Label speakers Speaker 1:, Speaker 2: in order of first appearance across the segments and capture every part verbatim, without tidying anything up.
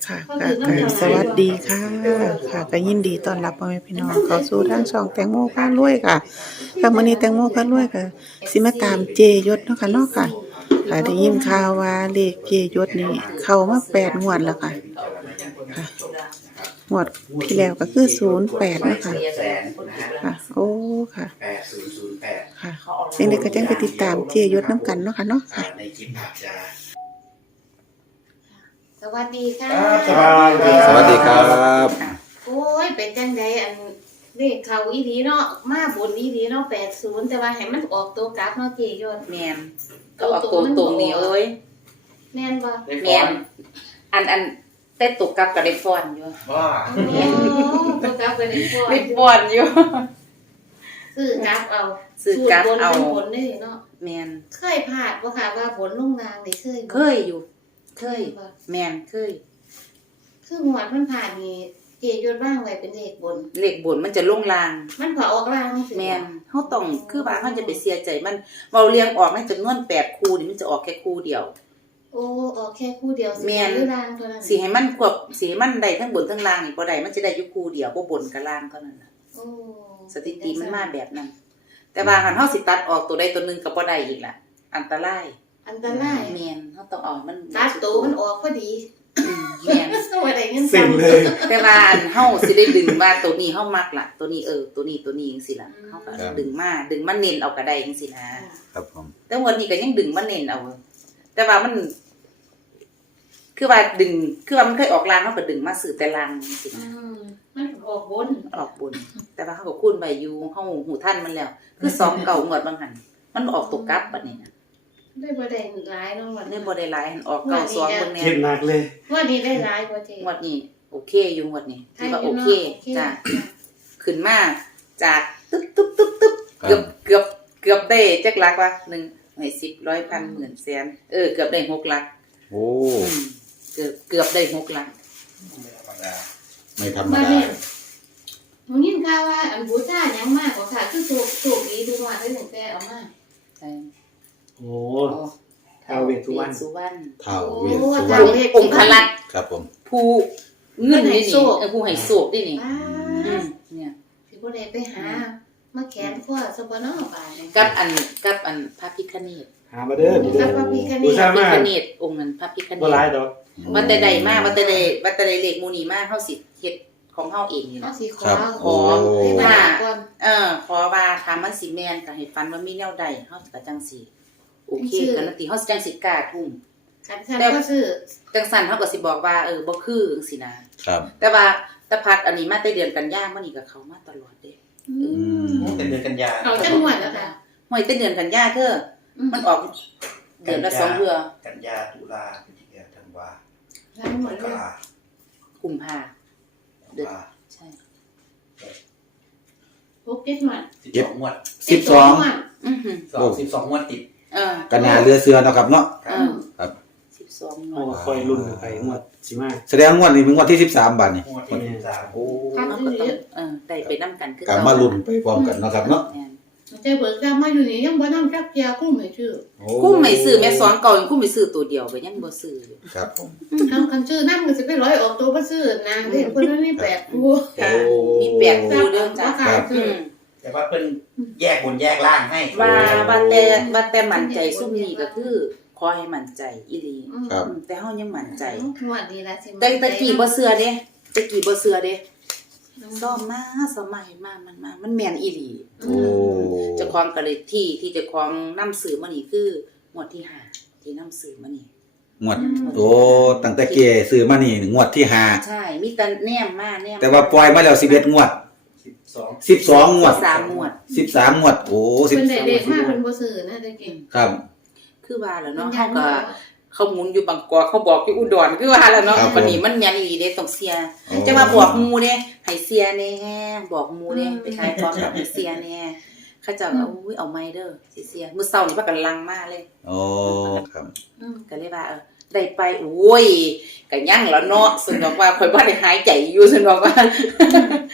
Speaker 1: ค่ะก็สวัสดีค่ะค่ะก็ยินดีต้อนรับพ่อแม่พี่น้องเข้าสู่ทางช่องแตงโมพารวยค่ะค่ะมื้อนี้แตงโมพารวยค่ะสิมาตามเจยศเนาะค่ะเนาะค่ะค่ะได้ยินข่าวว่าเลขเจยศนี่เข้ามาแปดงวดแล้วค่ะค่ะงวดที่แล้วก็คือศูนย์แปดเนาะค่ะค่ะโอ้ค่ะ
Speaker 2: แปดศูนย์ศูนย์แปด
Speaker 1: ค่ะจังได๋ก็จังไปติดตามเจยศนำกันเนาะค่ะเนาะค่ะ
Speaker 2: ในคลิปอาจจะ
Speaker 3: สวัสดีค่ะ
Speaker 2: สวัสดี
Speaker 4: สวัสดีครับ
Speaker 3: โอ้ยเป็นจังไดอันเลขเขาอีหลีเนาะมาบนอีหลีเนาะแปดศูนย์แต่ว่าให้มันออกตัวกลับเนาะเจยศ
Speaker 5: แม่นก็เอาตัวตรงนี้เอ้ย
Speaker 3: แม่นบ่
Speaker 5: แม่นอันอันแต่ตกกลับก็ได้ฟ้อนอยู่
Speaker 2: ว่า
Speaker 3: โอ้ตัวกลับไปในพ่อ
Speaker 5: ได้ฟ้อนอยู่
Speaker 3: ซื้อกลับเอา
Speaker 5: ซื้อกลับเอา
Speaker 3: สูตรบนเป็นผลได้เนาะ
Speaker 5: แม่น
Speaker 3: เคยพลาดบ่ค่ะว่าผลลงนางได้เคยบ่
Speaker 5: เคยอยู่ เคย
Speaker 3: บ่
Speaker 5: แม่นเคย
Speaker 3: คือหวดมันผ่านนี่เจยศว่างไว้เป็นเลขบน
Speaker 5: เลขบนมันจะลงลาง
Speaker 3: มันพอออกล่างจังซี่
Speaker 5: แม่นเฮาต้องคือว่าเฮาจะไปเสียใจมันเว้าเรียงออกในจำนวนแปดคู่นี่มันจะออกแค่คู่เดียว
Speaker 3: โอ้ออกแค่คู่เดียวสิ
Speaker 5: แม่น
Speaker 3: หรือล่างเท่านั้น
Speaker 5: สิให้มันควบสิให้มันได้ทั้งบนทั้งล่างนี่บ่ได้มันจะได้อยู่คู่เดียวบ่บนกับล่างเท่านั้นน่ะ
Speaker 3: โอ้
Speaker 5: สถิติมันมาแบบนั้น แต่ว่าหันเฮาสิตัดออกตัวใดตัวหนึงก็บ่ได้อีกล่ะอันตราย
Speaker 3: อันตราย
Speaker 5: แม่นเฮาต้องเอามัน
Speaker 3: ตัดตัวมันออกพอดี
Speaker 5: อืมแม่น
Speaker 3: สวัสดีเงิน
Speaker 2: เซ็งเลย
Speaker 5: แต่ว่าอันเฮาสิได้ดึงว่าตัวนี้เฮามักล่ะตัวนี้เออตัวนี้ตัวนี้จังซี่ล่ะเฮาก็ดึงมาดึงมาเน้นเอาก็ได้จังซี่นะครับ
Speaker 4: ผม
Speaker 5: แต่วันนี้ก็ยังดึงมาเน้นเอาแต่ว่ามัน คือว่าดึงคือว่ามันเคยออกลางเฮาก็ดึงมาซื้อแต่ลางจังซี่
Speaker 3: อื
Speaker 5: นะ
Speaker 3: มมันออกบน
Speaker 5: ออกบน แต่ว่าเฮาก็คูณไว้อยู่เฮาหูทันมันแล้ว คือสองเก่างวดบางหันมันออกตกกลับบัดนี้นะ
Speaker 3: ได้บ่ได้หลายเนาะวัน
Speaker 5: ได้บ่ได้หลายหันออกเก่าสองเบิ่งแน่
Speaker 2: เจ็บหนักเลย
Speaker 3: ว่านี้ได้หลายกว่าเจ๊
Speaker 5: งวดนี้โอเคอยู่งวดนี้ถือว่าโอเคจ้ะขึ้นมาจากตึ๊บตึ๊บตึ๊บตึ๊บเกือบเกือบเกือบได้จักหลักว่าหนึ่งให้สิบร้อยพันหมื่นแสนเออเกือบได้หกหลัก
Speaker 4: โอ้
Speaker 5: อืมเกือบเกือบได้หกหลัก
Speaker 4: ไม่ธรรม
Speaker 3: มา
Speaker 4: ดา
Speaker 3: เนี่ยหนูยินข่าวว่าอันบูชาหยังมากกว่าค่ะ คือถูกถูกดีทุกวันได้ตั้งแต่เอามา
Speaker 5: ใช่
Speaker 2: โอ้
Speaker 5: โอ้
Speaker 2: ท้าวเวสสุวรรณ
Speaker 5: สุวรรณ
Speaker 4: ท้าว
Speaker 3: โอ้
Speaker 4: เวสสุวร
Speaker 3: ท้าร ว
Speaker 4: ณ
Speaker 3: เวส
Speaker 5: องค์พระลักษณ์
Speaker 4: ครับผม
Speaker 5: ผู้เงินนี่
Speaker 3: ผู้ให้โช
Speaker 5: นี่
Speaker 3: ค
Speaker 5: เออผู้ให้โศกนี่นี่
Speaker 3: ป้า
Speaker 5: อืมเนี่ย
Speaker 3: สิบ่ได้ไปหา มาแขนข้อซะบ่เนาะบาดนี้
Speaker 5: กับอันกับอันพระพิฆเนศ
Speaker 2: หามาเด้อ
Speaker 3: กับพระพิฆเน
Speaker 2: บู
Speaker 3: ศ
Speaker 2: ชา
Speaker 5: พระ
Speaker 2: มา
Speaker 5: พิฆเนศองค์นั้นพระพิฆเน
Speaker 2: บ่หลาย
Speaker 5: ศ
Speaker 2: ดอก
Speaker 5: ว่าแต่ใดมาว่าแต่ใดว่าแต่ใดเลขหมู่นี้มาเฮาสิเฮ็ดของเฮาเองนี่
Speaker 3: เขา
Speaker 5: เนาะ
Speaker 3: สิขอ
Speaker 4: ครับ
Speaker 3: ข
Speaker 4: โอ้
Speaker 3: อให้มาหาก่อน
Speaker 5: เออขอว่าถามมันสิแม่นก็ให้ฝันว่ามีแนวใดเฮาก็จังสิโอเคกันติเฮาสิจังสิกล้าทุ่ม
Speaker 3: คันคันก็ซื้อ
Speaker 5: จังซั่นเฮาก็สิบอกว่าเออบ่คือจังซี่นะครับ แต่ว่าแตะพัดอันนี้มาแต่เดือนกันยายนมานี่ก็เข้ามาตลอดเด้
Speaker 3: อืม
Speaker 2: เป็นเดือนกันยา
Speaker 3: เอาจังหวัดแล้วค่ะ
Speaker 5: ห้อยแต่เดือนกันยายนเด้อมันออกเดือนละสองเทื่อ
Speaker 2: กันยาตุลาพฤศจิกาธันวา
Speaker 3: หลายหม
Speaker 2: ม
Speaker 3: ด
Speaker 2: ก
Speaker 3: เลย
Speaker 2: รา
Speaker 5: กุมภาเดือน
Speaker 2: วา
Speaker 5: ใช่
Speaker 3: หกเจ็ดหมัด
Speaker 2: สิบสองงวด
Speaker 4: สิบสอง
Speaker 3: หมัด
Speaker 5: อือหือ
Speaker 2: สองสิบสองงวดติด
Speaker 5: เออ
Speaker 4: กันนาเรือเสือเนาะครับเนาะ
Speaker 5: เออ
Speaker 4: ครับ
Speaker 5: สิบสองหน่
Speaker 2: โอ้
Speaker 5: วย
Speaker 2: คอยรุ่นไปงวดสิมา
Speaker 4: แสดงงวดนี้เป็นงวดที่สิบสามบาทนี่
Speaker 2: งวดที่สิบสาม
Speaker 4: โอ้
Speaker 5: เราก็ต้องเออได้ไปนํกันคือ
Speaker 4: การมาลุ้นไปพร้อมกันเนาะครับเนาะ
Speaker 5: แม่น
Speaker 3: แต่เบิกกามาอยู่นี่ยังบ่นำจักยาคุ้มให้ชื่อ
Speaker 4: โอ้
Speaker 5: คุ้มไม่ซื้อแม่สอนเก่ายังคุ้มไม่ซื้อตัวเดียวก็ยังบ่ซื้ออยู่
Speaker 4: ครับผม
Speaker 3: ทำคันชื่อนำก็สิไปร้อยออกตัวบ่ซื้อนางเด้เพิ่นนั้นนี่แปดคู่
Speaker 5: ค่ะมีแปดคู่เด้อจ้ะ
Speaker 3: ขาย
Speaker 5: อื
Speaker 3: คือ
Speaker 5: ม
Speaker 2: แต่ว่าเป็นแยกบนแยกล่างให้
Speaker 5: ว่าว่าแต่ว่าแต่มั่นใจซุ่มนี้ก็คือ ขอให้มั่นใจอีหลี
Speaker 4: ครับ
Speaker 5: อืมแต่เฮายังมั่นใจ
Speaker 3: หวดนี่ล่ะสิ
Speaker 5: แต่ตะกี้บ่เชื่อเด้ตะกี้บ่เชื่อเด้ซ้อมมาซ้อมมาเห็นมามันมามันแม่นอีหลี
Speaker 4: โอ้
Speaker 5: เจ้าของก็เลยที่ที่เจ้าของนำสื่อมานี่คืองวดที่ห้าที่นำสื่อมานี่
Speaker 4: งวดโอ้ตั้งแต่เกซื้อมานี่งวดที่ห้า
Speaker 5: ใช่ มีแต่แนมมาแนม
Speaker 4: แต่ว่าปล่อยมาแล้วสิบเอ็ดงวด
Speaker 2: สิบสอง
Speaker 4: สิบสองงวด
Speaker 5: สามงวด
Speaker 4: สิบสามงวดโอ้สิบ
Speaker 3: เพิ่นได้เด็กมาเพิ่นบ่ซื้อนะตะกี้
Speaker 4: ครับ
Speaker 5: คือว่าแล้วเนาะเฮาก็เขาหมุนอยู่บางกอกเขาบอกอยู่อุดรคือว่าแล้วเนาะ
Speaker 4: ครับผม
Speaker 5: วันนี้มันแม่นอีหลีเด้ต้องเสีย
Speaker 4: โอ้
Speaker 5: จะมาบอกหมู่เด้ให้เสียแน่บอกหมู่เด้ไปขายของกับให้เสียแน่เขาเจ้าก็อุ้ยเอาไม้เด้อสิเสียมื้อเช้านี่พากันลังมาเลย
Speaker 4: โอ้ครับ
Speaker 3: อืม
Speaker 5: ก็เลยว่าเออได้ไปโอ้ยก็ยังแล้วเนาะซึ่งบอกว่าข่อยบ่ได้หายใจอยู่ซึ่งบอกว่า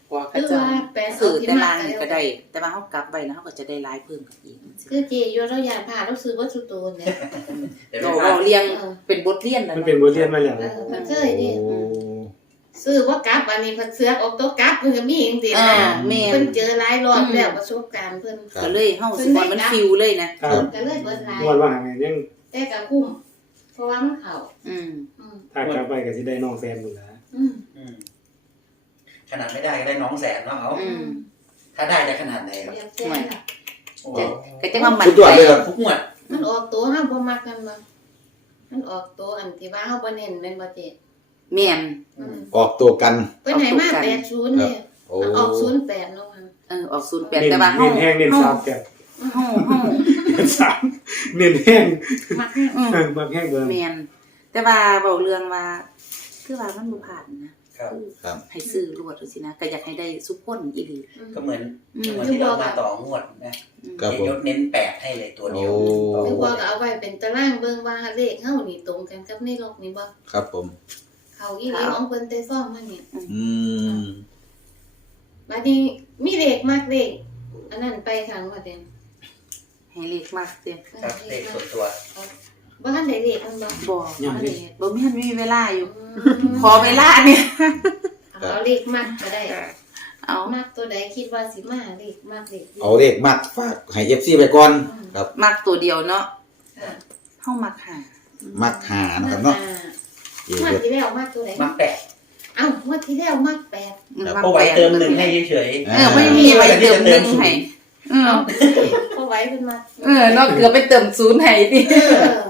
Speaker 5: กว่า
Speaker 3: คื
Speaker 5: เขา
Speaker 3: อ
Speaker 5: จะ
Speaker 3: ว่าแปด
Speaker 5: ซื้อ
Speaker 3: ที่
Speaker 5: แต่
Speaker 3: มา
Speaker 5: ลาง
Speaker 3: แล้
Speaker 5: นี่
Speaker 3: ว
Speaker 5: ก็ได้ แต่ว่าเฮากลับไว้แล้วเฮาก็จะได้หลายเพิ่มขึ้นอีก
Speaker 3: คือเจโยเราอยากผ่าเราซื้อวัตถุตัวเนี่ย
Speaker 2: เดี๋ยว
Speaker 5: เรา
Speaker 2: ไม่พลา
Speaker 5: เรา
Speaker 2: ด
Speaker 5: เรียงเป็นบทเรียนแล้ว
Speaker 6: มัน
Speaker 5: เนาะ
Speaker 6: เป็นบทเรียนมาแล้ว
Speaker 3: เออมันเคยนี่
Speaker 4: โอ้
Speaker 3: ซื้อว่ากลับอันนี้เพิ่นเสือกออกตัวกลับเพิ่นก็มีจังซี่
Speaker 5: อ่า
Speaker 3: นะ
Speaker 5: แม่น
Speaker 3: เพิ่นเจอหลายรอบแล้วประสบการณ์เพิ่น
Speaker 5: ก็เลยเฮาสิว่ามันฟิวเลยนะครับ
Speaker 3: ก็เลยเบิดหลาย
Speaker 6: งวดว่าไงยัง
Speaker 3: แต่ก็คุ้มเพราะว่ามันเข้า
Speaker 5: อืม
Speaker 3: อืม
Speaker 6: ถ้ากลับไปก็สิได้น้องแฟนหมดแล้ว
Speaker 3: อืม
Speaker 2: อืมขนาดไม่ได้ก็ได้น้องแสนเนาะเอา
Speaker 5: อืม
Speaker 2: ถ้าได้จะขนาดไหนครับ
Speaker 3: เรียบแจ้งค่ะ
Speaker 2: โอ้
Speaker 5: จะก็จะว่ามัน
Speaker 4: สุดยอดเลยครับ
Speaker 2: ทุกงวด
Speaker 3: มันออกตัวเฮาบ่มักกันบ่มันออกตัวอันที่ว่าเฮาบ่เน้นแม่นบ่เจ๊
Speaker 5: แม่น
Speaker 3: อืม
Speaker 4: ออกตัวกัน
Speaker 3: เพิ่นให้มาแปดศูนย์เนี่ย
Speaker 4: โอ้
Speaker 3: ออกศูนย์แปดเนาะค่ะ
Speaker 5: เออออกศูนย์แปด
Speaker 6: เน้น
Speaker 5: แต่ว่าเฮา
Speaker 6: เน้นแห้งเน้น
Speaker 5: เฮา
Speaker 6: สามแก้ว
Speaker 5: เฮาเฮา
Speaker 6: เน้นสามเน้นแห้ง
Speaker 3: มักให้
Speaker 5: อืม
Speaker 6: เออมักแห้งเบิ่ง
Speaker 5: แม่นแต่ว่าเว้าเรื่องว่าคือว่ามันบ่ผ่านนะครับ
Speaker 4: ครับ
Speaker 5: ให้ซื้อรวดจังซี่นะก็อยากให้ได้สุพนอีหลี
Speaker 2: ก็เหมือน
Speaker 5: อืม
Speaker 2: เหมือนที่เรามาต่องวดนะ
Speaker 5: อืม
Speaker 4: ครับผม
Speaker 2: ยศเน้นแปดให้เลยตัวเดียว
Speaker 4: โอ้
Speaker 2: ต่อ
Speaker 3: คือง
Speaker 2: ว
Speaker 3: ว่า
Speaker 2: ด
Speaker 3: ก็เอาไว้เป็นตารางเบิ่งว่าเลขเฮานี่ตรงกันกับในล็อกนี่บ่
Speaker 4: ครับผม
Speaker 3: เขาอีหลีของเพิ่นแต่ซ่อมมานี่
Speaker 4: อืม
Speaker 3: บัดนี้มีเลขมากเลขอันนั้นไปทางว่าเด่น
Speaker 5: ให้เลขมากเด้อ
Speaker 2: ครับเลขส่วนตัว
Speaker 3: บ่ทันได้เลขมันบ่
Speaker 5: บ่บ่ได้บ่มีทันมีเวลาอยู่
Speaker 3: อืม
Speaker 5: ขอเวลาเนี่ย
Speaker 3: เอาเลขมากก็ได้
Speaker 5: เอา
Speaker 3: มากตัวใดคิดว่าสิมาเลขมากเลขดียว
Speaker 4: เอาเลขมัดฝากให้ เอฟ ซี ไปก่อนครับ
Speaker 5: มักตัวเดียวเนาะ
Speaker 3: ค่ะ
Speaker 5: เฮามักหา
Speaker 4: มักหานะครับเนาะเจ
Speaker 3: มาก
Speaker 4: ยศ
Speaker 3: ที่แล้วมากตัวไหน
Speaker 2: มาแปด
Speaker 3: เอ้างวดที่แล้วมากแปด
Speaker 4: ครับ
Speaker 5: มัก
Speaker 2: ก็ไว้เติมหนึ่งให้เฉย
Speaker 5: เออไม่มีไว้เติมหนึ่งให้เออ
Speaker 3: ก็ไว้เป็นมา
Speaker 5: เออเนาะเกือบไปเติมศูนย์ให้ติ
Speaker 3: เออง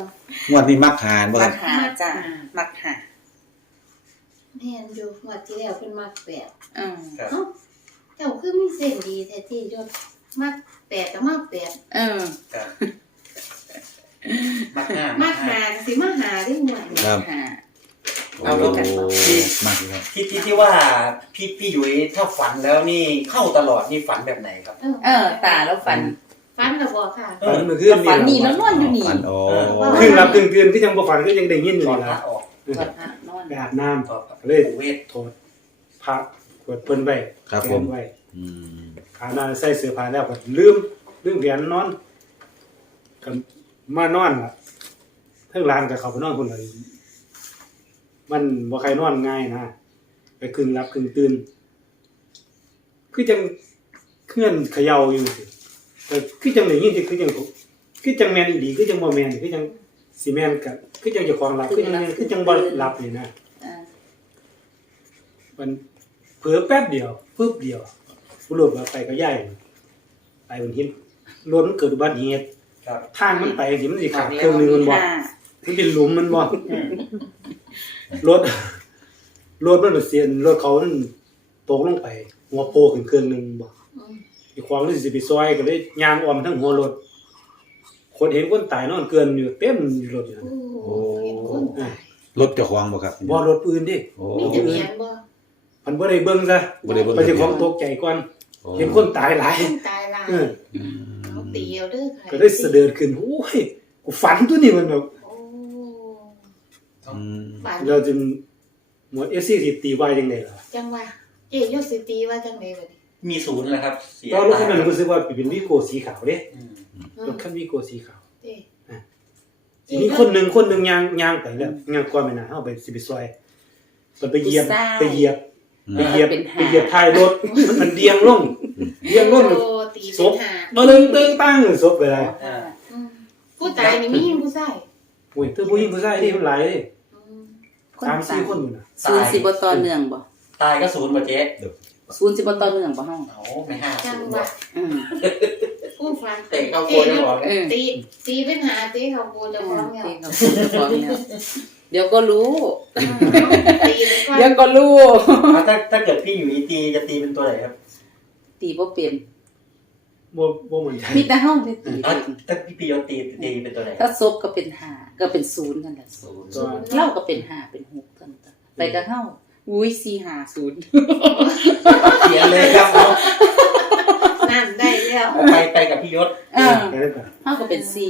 Speaker 4: วดนี้มักหาบ่ค
Speaker 5: มั
Speaker 4: รับ
Speaker 5: กหาจ้ะมักหา
Speaker 3: แม่นอยู่งวดที่แล้วเป็นมากแปด
Speaker 5: อืม
Speaker 2: ๆครับ
Speaker 3: เอ้าเจ้าคือมีเส้นดีแท้ที่ยศมากแปดก็มากแปด
Speaker 5: เออ
Speaker 2: ครับมักห้า
Speaker 3: าก
Speaker 2: มามห้า
Speaker 3: หาสิมาหาได้หมด
Speaker 4: ครับ
Speaker 5: หา
Speaker 2: เอา
Speaker 4: โอ้
Speaker 2: ลูกกัน
Speaker 4: มักครับ
Speaker 2: ที่ที่ที่ว่าพี่พี่ยุ้ยถ้าฝันแล้วนี่เข้าตลอดนี่ฝันแบบไหนครับ
Speaker 5: เออตาแล้วฝัน
Speaker 3: ฟันแล้วบ่ค่ะ
Speaker 6: ฝันเมื่อคืน
Speaker 5: ฝันนี่
Speaker 6: นี่
Speaker 5: แล้วนอนอยู่นี่
Speaker 4: ฝันโอ้
Speaker 6: ครึ่งหลับครึ่งตื่นก็ยังบ่ฝันก็ยังได้ยินอยู่
Speaker 2: ถอด
Speaker 6: นี่
Speaker 2: พระ
Speaker 6: ล่ะ
Speaker 2: ออก
Speaker 5: จอดพระนอน
Speaker 6: ไปอาบน้ำ
Speaker 2: ถอดพระ
Speaker 6: เลย
Speaker 2: เวท
Speaker 6: โทษพระกดเพิ่นไว้
Speaker 4: ครับผม
Speaker 6: แขวนไว้
Speaker 4: อืม
Speaker 6: ขาหน้าใส่เสื้อผ้าแล้วก็ลืมลืมแหวนนอนก็มานอนล่ะเทั้งร้านก็เข้าไปนอนคนละมันบ่ใครนอนง่ายนะไปครึ่งหลับครึ่งตื่นคือจังเคลื่อนเขย่าอยู่สิแต่คือจังได้ยินที่คือจังคือจังแม่นอีหลีคือจังบ่แม่นคือจังสิแม่นกับคือจังเจ้าของหลับคือจังแม่นคือจังบ่หลับนี่นะ
Speaker 5: อ่า
Speaker 6: มันเผลอแป๊บเดียวปึ๊บเดียวผู้รู้ว่าไปก็ย้ายไปบนหินรถมันเกิดอุบัติเหตุ
Speaker 2: ครับ
Speaker 6: ทางมันไปสิมันสิ
Speaker 5: บอ
Speaker 6: ขาด
Speaker 5: ก
Speaker 6: เค
Speaker 5: แล้
Speaker 6: รื่
Speaker 5: ว
Speaker 6: องหนึง
Speaker 5: ว่า
Speaker 6: มันบ่
Speaker 5: มีห้า
Speaker 6: มันเป็นหลุมมันบ่
Speaker 2: อืม
Speaker 6: รถรถมันเสียนรถเขามันตกลงไป หัวโปขึ้นเครื่องหนึงบ่
Speaker 3: อืม
Speaker 6: อีกควางเลยสิไปซอยก็เลยย่างอ้อมทั้งหัวรถคนเห็นคนตายนอนเกลือนอยู่เต็มอยู่รถอยู่นั่น
Speaker 3: โอ้เห็นคนตาย
Speaker 6: อ่ะ
Speaker 4: รถเจ้าของบ่ครับ
Speaker 6: บ่รถอื่นดิ
Speaker 4: โอ้
Speaker 3: มีทะเบียนบ่
Speaker 6: มันบ่ได้เบิ่งซะ
Speaker 4: บ่ได้เบิ่ง
Speaker 6: ไปเจ้าของตกใจก่อน
Speaker 4: โอ้
Speaker 6: เห็นคนตายหลาย
Speaker 3: คนตายหลาย
Speaker 6: เออ
Speaker 4: อืม
Speaker 3: เขาตีเอาเด้อค่ะ
Speaker 6: ก็เลยเสด็จขึ้นโอ้ยกูฝันตัวนี้มันแบบ
Speaker 3: โอ้
Speaker 4: อืม
Speaker 3: ฝัน
Speaker 6: เราจึงหมวด เอฟ ซี สิตีว่าจังได๋ล่ะ
Speaker 3: จังว่าเจยศสิตีว่าจังไดบัดนี้
Speaker 2: มีศูนย์แล้วครับเสีย
Speaker 6: ตอนรถคันนั้นรู้สึกว่าเป็นวีโก้สีขาวเด้
Speaker 2: อืม
Speaker 6: รถคันวีโก้สีขาว
Speaker 3: เด้
Speaker 6: ทีนี้คนหนึงคนหนึงย่างย่างไปแล้วย่างก่อนไปนะเฮาไปสิไปซอยมันไปเหยียบไปเหยียบ
Speaker 4: อื
Speaker 6: ไป
Speaker 4: ม
Speaker 6: เหยียบไปเหยียบท้ายรถมันมันเดียงลงเดียงลง
Speaker 3: โอ้ตี
Speaker 6: ศ
Speaker 3: เป็น
Speaker 6: พ
Speaker 3: หา
Speaker 6: บ่ลึงตึงตั้งศพไปเลย
Speaker 2: อ่า
Speaker 3: อืมผู้ตายนี่มีหญิงผู้ชาย
Speaker 6: โอ้ยตัวผู้หญิงผู้ชายนี่มันหลายเด้
Speaker 3: อืม
Speaker 5: คน
Speaker 6: สาม
Speaker 5: ตา
Speaker 6: สี่
Speaker 5: ย
Speaker 6: คนนู่นน่ะ
Speaker 5: ศูนย์สิบ่ต่อเนื่องบ่
Speaker 2: ตายก็ศูนย์ป่ะเจ๊
Speaker 5: ศูนย์สิบ่ต่อเนื่องบ่เฮา
Speaker 2: โอ้ไม่ห้า
Speaker 3: จัง
Speaker 2: ศูนย์
Speaker 3: ว่า
Speaker 2: ว่ะ
Speaker 5: อืม
Speaker 3: ผู้ฟัง
Speaker 2: เตะเข้าโกนได้หรอ
Speaker 5: เออ
Speaker 3: ตีตีเป็นหาตีเขาโกจะฟ้องแล้ว
Speaker 5: เดี๋ยวก็ฟ้องแล้วเดี๋ยวก็รู้
Speaker 3: ตีไปก่อน
Speaker 5: เดี๋ยวก็รู้
Speaker 2: อ่ะถ้าถ้าเกิดพี่อยู่อีตีจะตีเป็นตัวไหนครับ
Speaker 5: ตีบ่เป็น
Speaker 6: บ่บ่เหมือนกัน
Speaker 5: มีแต่เฮาที่ตี
Speaker 2: อ่ะ
Speaker 5: เป็น
Speaker 2: ถ้าพี่พี่ยศตีตีเป็นตัวไหน
Speaker 5: ถ้าซบก็เป็นห้าก็เป็นศูนย์นั่นแหละศูนย์เราก็เป็นห้าเป็นหกเท่านั้นจ้ะไปกับเฮาอุ้ยสี่ห้าศูนย์
Speaker 2: เขียนเลยครับเอา
Speaker 3: นั่นได้แล้ว
Speaker 2: ไปไปกับพี่ยศ
Speaker 5: อ่า
Speaker 6: แค่นั้นก่อน
Speaker 5: เฮาก็เป็นสี่เนาะ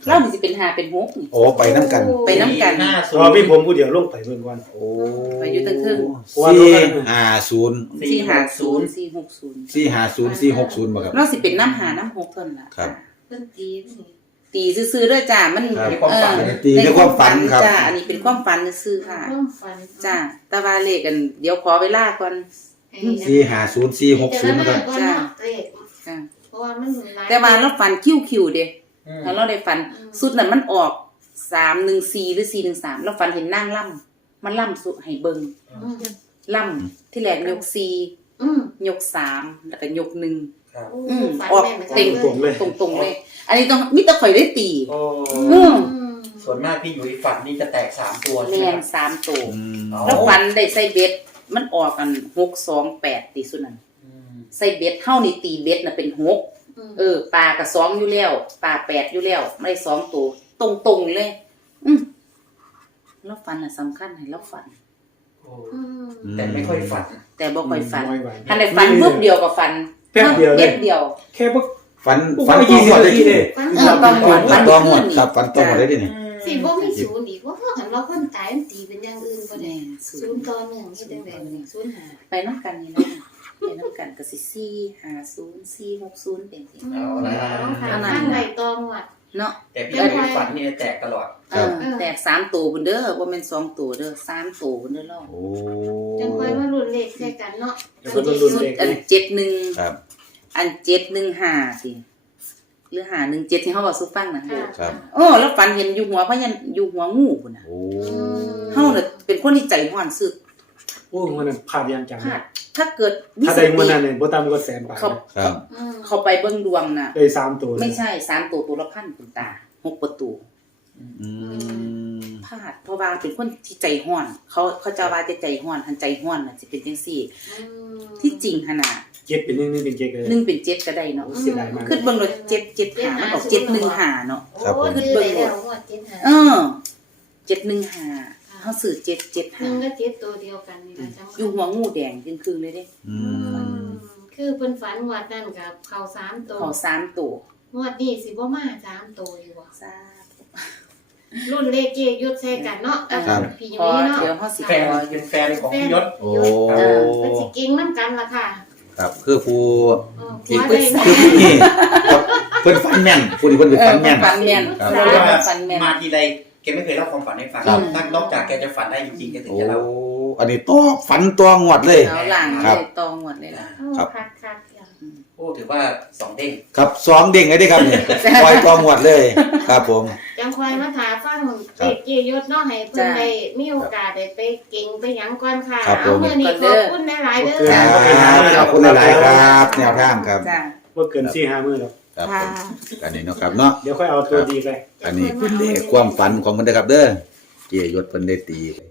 Speaker 5: เล่านี่สิเป็นห้าเป็นหกนี่
Speaker 4: โอ้ไปน้ำกัน
Speaker 5: ไปน้ำกัน
Speaker 2: ห้าศู
Speaker 6: พอน
Speaker 2: ย์
Speaker 6: พี่ผมผู้เดียวลงไปเบิ่งก่อน
Speaker 4: โอ้
Speaker 5: ไปอยู่ตั้งครึ่ง
Speaker 4: สี่ห้าศูนย์
Speaker 5: สี่ห้าศูนย์สี่หกศูนย์
Speaker 4: สี่ห้าศูนย์สี่หกศูนย์บ่ครับ
Speaker 5: เราสิเป็นน้ำหาน้ำหกเท่านั้นล่ะ
Speaker 4: ครับ
Speaker 3: เพิ่นตีนี่
Speaker 5: ตีซื่อๆเด้อจ้ามัน
Speaker 4: ครับ
Speaker 2: มีความฝัน
Speaker 5: เออ
Speaker 4: ตีในความฝันครับ
Speaker 5: จ้าอันนี้เป็นความฝันซื่อๆค่ะ
Speaker 3: ความฝัน
Speaker 5: จ้าแต่ว่าเลขกันเดี๋ยวขอเวลาก่อน
Speaker 4: สี่ห้าศูนย์สี่หกศูนย์นะครับ
Speaker 3: จ้าเลข
Speaker 5: จ้า
Speaker 3: เพราะว่ามันหลาย
Speaker 5: แต่ว่าเราฝันคิ้วๆเด้
Speaker 2: อืม
Speaker 5: ถ้าเราได้ฝันสุดนั้นมันออกสามหนึ่งสี่หรือสี่หนึ่งสามเราฝันเห็นนางล่ำมันล่ำสุดให้เบิง
Speaker 3: อืม
Speaker 5: ล่ำที่แรกยกสี่
Speaker 3: อืม
Speaker 5: ยกสามแล้วก็ยกหนึ่ง
Speaker 2: ครับ
Speaker 3: โอ้
Speaker 5: อืม
Speaker 3: ฝัน
Speaker 5: ออก
Speaker 3: แม่นหมืนกัน
Speaker 5: เต็ง
Speaker 6: ตรงเลย
Speaker 5: ตรงๆเลย อันนี้ต้องมิตรข่อยได้ตี
Speaker 2: โอ้
Speaker 5: อืม
Speaker 3: อืม
Speaker 2: ส่วนมากพี่ยุ้ยฝันนี่จะแตกสามตัว
Speaker 5: แม
Speaker 2: ใช่ไหม
Speaker 5: น
Speaker 2: ครับ
Speaker 5: สามตัว
Speaker 4: อืม
Speaker 2: อ๋อ
Speaker 5: แล้วฝันได้ใส่เบ็ดมันออกกันหกสองแปดตีสุดนั้น
Speaker 2: อืม
Speaker 5: ใส่เบ็ดเท่านี่ตีเบ็ดน่ะเป็นหก
Speaker 3: อืม
Speaker 5: เออปลากับสองอยู่แล้วปลาแปดอยู่แล้วไม่ได้สองตัวตรงตรงๆเลย อืมแล้วฝันน่ะสำคัญให้เราฝัน
Speaker 2: โอ้
Speaker 3: อืม
Speaker 2: แต่ไม่ค่อยฝัน
Speaker 5: แต่บ่ค่อยฝัน
Speaker 6: น้อยกว่า
Speaker 5: ทันได้ฝันปุ๊บเดียวกับฝัน
Speaker 6: แป๊บเดียวเลย
Speaker 5: แป๊บเดียว
Speaker 6: แค่บ่
Speaker 4: ฝัน
Speaker 6: ผม
Speaker 4: ฝัน
Speaker 6: ว่า
Speaker 4: ตัว
Speaker 6: ยี่สิ
Speaker 4: ห
Speaker 6: บ
Speaker 4: มดเลย
Speaker 6: นาที
Speaker 4: ที่
Speaker 6: เลย
Speaker 3: ฝัน
Speaker 5: เออตอนหมด
Speaker 4: ฝันตัวหมดครับฝันตัวหมดเลยที่นี่
Speaker 3: สิบ่มีศูนย์อีกว่าหันว่าคนตายมันตีเป็นอย่างอื่นบ่ได้
Speaker 5: แน่ศู
Speaker 3: ศู
Speaker 5: น
Speaker 3: น
Speaker 5: ย์
Speaker 3: ย์ต่อหนึ่งเฮ็ดจังได๋นี่ศูนย์ห้า
Speaker 5: ไปน้ำกันนี่นะไปน้ำกันก็สิสี่ห้าศูนย์สี่หกศูนย์เป็นสิ
Speaker 2: เอาละ
Speaker 3: เอาค่ะข้างในตองวัด
Speaker 5: เนาะ
Speaker 2: แต่พี่ยุ้ยฝันนี่แตกตลอด
Speaker 5: เออแตกสามตัวบนเด้อว่าเป็นสองตัวเด้อสามตัวบนเด้อเล่า
Speaker 4: โอ้
Speaker 3: จังค่อยมาลุ้นเลขใส่กันเนาะ
Speaker 6: เดี๋ยว
Speaker 5: สุ
Speaker 6: ก็
Speaker 5: ด
Speaker 6: ต้อง
Speaker 5: สุ
Speaker 6: ลุ้น
Speaker 5: ด
Speaker 6: เลข
Speaker 5: อัน
Speaker 6: เลย
Speaker 5: เจ็ดหนึ่ง
Speaker 4: ครับ
Speaker 5: อันเจ็ดหนึ่งห้าสิหรือหาหนึ่งเจ็ดที่เขาบอกสุฟังนะ
Speaker 3: ค่ะ
Speaker 4: ครับ
Speaker 5: โอ้แล้วฝันเห็นอยู่หัวพยันอยู่หัวงูพุ่นน่ะ
Speaker 4: โอ้
Speaker 5: เฮาน่ะเป็นคนที่ใจห้อนสึก
Speaker 6: โอ้มันนั้นพลาดยังจัง
Speaker 5: ค่ะถ้าเกิดมี
Speaker 6: ถ้า
Speaker 5: ส
Speaker 6: ได้
Speaker 5: ติ
Speaker 6: มื้อนั้นเนี่ยบ่ต่ำกว่าแสนบาท
Speaker 5: เขา
Speaker 6: นะ
Speaker 4: ครับ
Speaker 3: อืม
Speaker 5: เขาไปเบิ่งดวงน่ะ
Speaker 6: ได้สามตัวเลย
Speaker 5: ไม่ใช่สามตัวตัวละพันคุณตาหกประตู
Speaker 4: อืม
Speaker 5: พลาดเพราะว่าเป็นคนที่ใจห้อน เขาเขาจะว่าจะใจห้อนหันใจห้อนน่ะสิเป็นจังซี่
Speaker 3: อืม
Speaker 5: ที่จริงหั่นน่ะ
Speaker 6: เจ็ดเป็นหนึ่งนี่เป็นเจ็ดเลย
Speaker 5: หนึ่งเป็นเจ็ดก็ได้เนาะ
Speaker 6: โอ้เสียดายมาก
Speaker 5: ขึ้นเบิ่งรถเจ็ดเจ็ดหามันออกเจ็ดหนึ่งหาเนาะ
Speaker 4: ครับผม
Speaker 3: โอ้ดื้อได้แล้วงวดเจ็ดห้า
Speaker 5: เออเจ็ดหนึ่งหาเขาสื่อเจ็ดเจ็ด
Speaker 3: ห
Speaker 5: หา
Speaker 3: นึ่งก็เจ็ดตัวเดียวกันนี่ล่ะจัง
Speaker 5: อยู่หัวงูแดงจึงคือเลยเด้
Speaker 4: อื
Speaker 3: อื
Speaker 4: ม
Speaker 3: มคือเพิ่นฝันงวดนั้นกับเขาสามตัว
Speaker 5: ขอสามตัว
Speaker 3: งวดนี้สิบ่มาสามตัวอยู่บ่
Speaker 5: สาธุ
Speaker 3: รุ่นเลขเกยุดใส่กันเนาะเออ
Speaker 4: ครับ
Speaker 3: พี่
Speaker 5: พอ
Speaker 3: ยุ้ยเนาะ
Speaker 5: เดี๋ยวเขาสิ
Speaker 2: แฟนเป็นแฟนของพี่ยศ
Speaker 4: โอ้
Speaker 3: เออเพิ่นสิเก่งนํกันล่ะค่ะ
Speaker 4: ครับคือผู้
Speaker 3: เออ
Speaker 4: ที่
Speaker 3: หัว
Speaker 4: เพิ่น
Speaker 3: ได้
Speaker 4: คือผู้นี่ครับเพิ่นฝันแม่นผู้ที่เพิ่นเป็น
Speaker 5: เอ
Speaker 4: ฝั
Speaker 5: อน
Speaker 4: แม่น
Speaker 5: ฟันแม่น
Speaker 4: ครับ
Speaker 5: เรา
Speaker 2: เพ
Speaker 5: เรีย
Speaker 2: ราะ
Speaker 5: ก
Speaker 2: ว่า
Speaker 5: ว่าฟันแม่น
Speaker 2: มาทีไรแกไม่เคยเล่าความฝันให้ฟัง
Speaker 4: ครับ
Speaker 2: นอกจากแกจะฝันได้จริงๆแกถึง
Speaker 4: โอ้
Speaker 2: จะเล่า
Speaker 4: อันนี้ตัวฝันตัวงวดเลย
Speaker 5: เอาหลัง
Speaker 4: ครั
Speaker 5: เล
Speaker 4: บ
Speaker 5: ยตองหมดเลยล่ะ
Speaker 3: โอ้
Speaker 4: ครับ
Speaker 3: คักคักๆอย่าง
Speaker 2: โอ้ถือว่าสองเด้ง
Speaker 4: ครับสองเด้งเลยเด้ครับเนี่ยปล่อยตัวงวดเลย ครับผม
Speaker 3: จังคอยมาถาฟังเลขเกยุดเนาะให้เพิ่นได้มีโอกาสได้ไปเก่งไปหยังก่อนค่ะ
Speaker 4: ครับผ
Speaker 3: เอา
Speaker 4: ม
Speaker 3: มื้อนี้ขอบคุณหลายๆเด้อ
Speaker 6: จ้า
Speaker 4: ขอบคุณหลายๆครับ แนวทางครับ
Speaker 5: จ้า
Speaker 6: บ่เกินสี่ห้ามื้อหรอก
Speaker 4: ครับ
Speaker 5: ค่ะ
Speaker 4: ผมอันนี้เนาะครับเนาะ
Speaker 6: เดี๋ยวค่อยเอาตัวดีไป
Speaker 4: อันนี้คือเลขความฝันของมันเด้อครับเด้อเกียยศเพิ่นได้ตี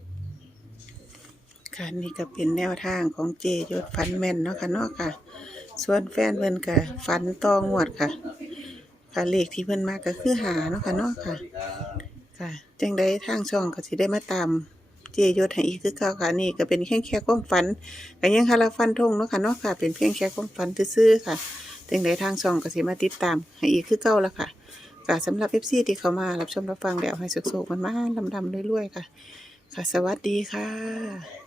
Speaker 1: ค่ะนี่ก็เป็นแนวทางของเจยศฝันแม่นเนาะค่ะเนาะค่ะ ส่วนแฟนเพิ่นก็ฝันตองวดค่ะค่ะเลขที่เพิ่นมาก็คือหาเนาะค่ะเนาะค่ะ ค่ะจังได้ทางช่องก็สิได้มาตามเจยศให้อีกคือเก่าค่ะนี่ก็เป็นแค่แค่ความฝันก็ยังคาราฟันทงเนาะค่ะเนาะค่ะ เป็นเพียงแค่ความฝันซื่อๆค่ะจังได้ทางช่องก็สิมาติดตามให้อีกคือเก่าละค่ะค่ะสำหรับ เอฟ ซี ที่เขามารับชมรับฟังแล้วให้สุขๆมันมาลำๆรวยๆค่ะ ค่ะสวัสดีค่ะ